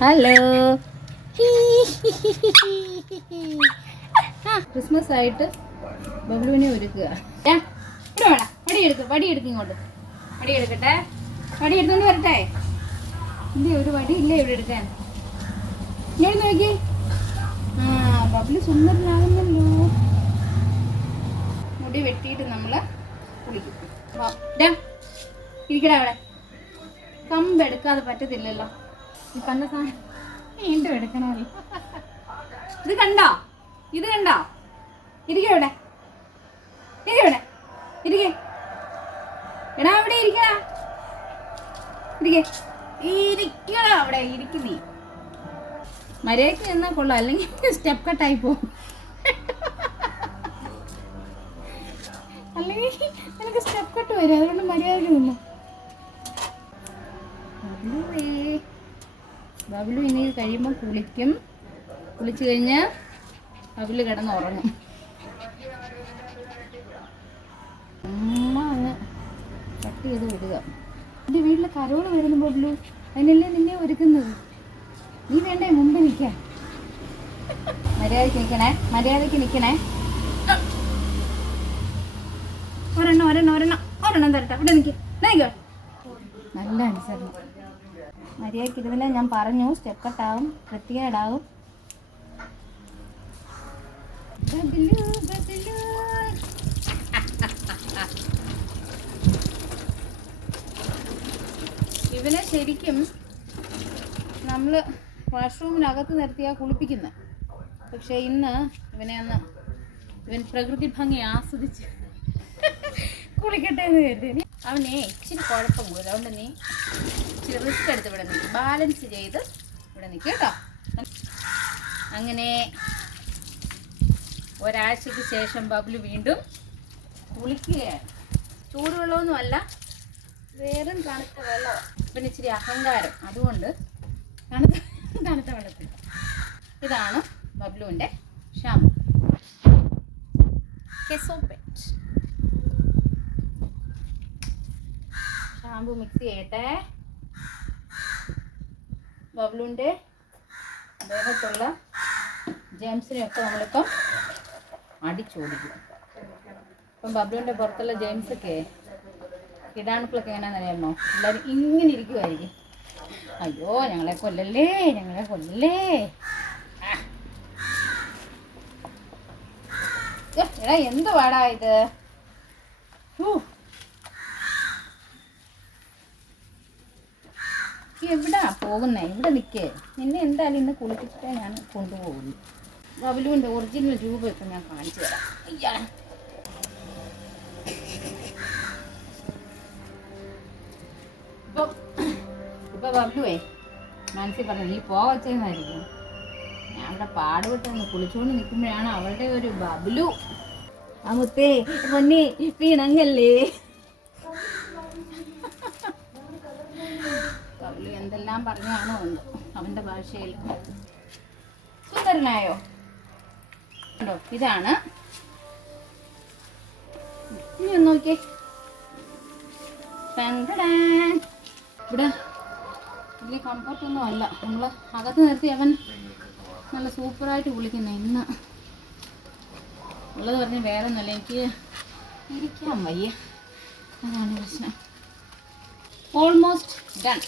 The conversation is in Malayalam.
ഹലോ. ക്രിസ്മസ് ആയിട്ട് ബബ്ലുവിനെ ഒരുക്കുക. ഇവിടെ വേണം, വടി എടുക്കും ഇങ്ങോട്ട്. വടി എടുക്കട്ടെ, വടി എടുത്തോണ്ട് വരട്ടെ. ഇല്ലേ, ഒരു വടി ഇല്ലേ ഇവിടെ എടുക്കാൻ. ഇങ്ങോട്ട് നോക്കി. ബബ്ലു സുന്ദരനാകുന്നല്ലോ. മുടി വെട്ടിയിട്ട് നമ്മൾ കുളിക്കും. ഇരിക്കട അവിടെ. കമ്പ് എടുക്കാതെ പറ്റത്തില്ലല്ലോ. ഈ കണ്ട സാധനം വീണ്ടും എടുക്കണമല്ലോ. ഇത് കണ്ടോ? ഇരിക്കവിടെ, എടാ അവിടെ ഇരിക്കടാ. ഇരിക്കടാ അവിടെ, ഇരിക്കുന്നീ. മര്യാദയ്ക്ക് നിന്നാൽ കൊള്ളാം, അല്ലെങ്കിൽ സ്റ്റെപ്പ് കട്ടായി പോകും. അല്ലെങ്കിൽ എനിക്ക് സ്റ്റെപ്പ് കട്ട് വരും, അതുകൊണ്ട് മര്യാദയ്ക്ക് നിന്നു. ബബ്ലു ഇനി കഴിയുമ്പോൾ കുളിക്കും. കുളിച്ച് കഴിഞ്ഞ് ബബ്ലു കിടന്ന് ഉറങ്ങും. അങ്ങ് കട്ട് ചെയ്ത് വിടുക. എൻ്റെ വീട്ടിൽ കരോള് വരുന്നു ബബ്ലു, അതിനല്ലേ നിന്നെ ഒരുക്കുന്നത്. നീ വേണ്ടേ മുമ്പ് നിൽക്കാൻ? മര്യാദയ്ക്ക് നിൽക്കണേ. ഒരെണ്ണം തരട്ടെ. ഇവിടെ നിൽക്കോ. നല്ല അനുസരണം. മര്യാദയ്ക്ക് ഇരുന്നില്ല. ഞാൻ പറഞ്ഞു, സ്റ്റെപ്പ് കട്ടാവും, വൃത്തികേടാവും. ഇവനെ ശരിക്കും നമ്മൾ വാഷ്റൂമിനകത്ത് നിർത്തിയാൽ കുളിപ്പിക്കുന്നത്. പക്ഷെ ഇന്ന് ഇവൻ പ്രകൃതി ഭംഗി ആസ്വദിച്ച് കുളിക്കട്ടെ എന്ന് കരുതി. അവനെ ഇച്ചിരി കുഴപ്പം കൂടുതൽ, അതുകൊണ്ട് നീ ഇച്ചിരി റിസ്ക് എടുത്ത് ഇവിടെ നിൽക്കും, ബാലൻസ് ചെയ്ത് ഇവിടെ നിൽക്കുക കേട്ടോ. അങ്ങനെ ഒരാഴ്ചയ്ക്ക് ശേഷം ബബ്ലു വീണ്ടും കുളിക്കുകയാണ്. ചൂടുവെള്ളമൊന്നും അല്ല, വേറും തണുത്ത വെള്ളമാണ്. പിന്നെ ഇച്ചിരി അഹങ്കാരം, അതുകൊണ്ട് തണുത്ത വെള്ളത്തിൽ. ഇതാണ് ബബ്ലുവിൻ്റെ ഷാമ്പു, കെസോപെറ്റ് ഷാമ്പു. മിക്സ് ചെയ്യട്ടെ. ബബ്ലുവിൻ്റെ ദേഹത്തുള്ള ജെയിംസിനെയൊക്കെ നമ്മളിപ്പം അടിച്ചോടിക്കും. ഇപ്പം ബബ്ലുവിൻ്റെ പുറത്തുള്ള ജെയിംസൊക്കെ കിടാണുക്കളൊക്കെ എങ്ങനെയാണെന്നറിയാമോ? എല്ലാവരും ഇങ്ങനെ ഇരിക്കുമായിരിക്കും. അയ്യോ ഞങ്ങളെ കൊല്ലല്ലേ. എടാ എന്ത് പാടാ ഇത്. എവിടാ പോകുന്നേ? ഇവിടെ നിൽക്കേ. നിന്നെ എന്തായാലും ഇന്ന് കുളിപ്പിച്ചിട്ടേ ഞാൻ കൊണ്ടുപോകുന്നു. ബബ്ലുവിൻ്റെ ഒറിജിനൽ രൂപം ഇപ്പം ഞാൻ കാണിച്ചു തരാം. അയ്യാ, ഇപ്പൊ ബബ്ലുവേ മനസ്സിൽ പറഞ്ഞു നീ പോവച്ചെന്നായിരിക്കും. ഞാൻ അവിടെ പാടുപെട്ടൊന്ന് കുളിച്ചുകൊണ്ട് നിൽക്കുമ്പോഴാണ് അവളുടെ ഒരു ബബ്ലു അമുത്തേ പൊന്നെ പിണങ്ങല്ലേ. ബബ്ലു എന്തെല്ലാം പറഞ്ഞാണോ എന്ന് അവൻ്റെ ഭാഷയിൽ. സുന്ദരനായോ? ഉണ്ടോ? ഇതാണ്. ഇനി ഒന്ന് നോക്കിയേ. ഇവിടെ വലിയ കംഫർട്ടൊന്നും അല്ല. നമ്മൾ അകത്ത് നിർത്തി അവൻ നല്ല സൂപ്പറായിട്ട് കുളിക്കുന്നത്. ഇന്ന് ഉള്ളത് പറഞ്ഞ് വേറെ ഒന്നുമല്ല, എനിക്ക് ഇരിക്കാൻ വയ്യ, അതാണ് പ്രശ്നം. Almost done.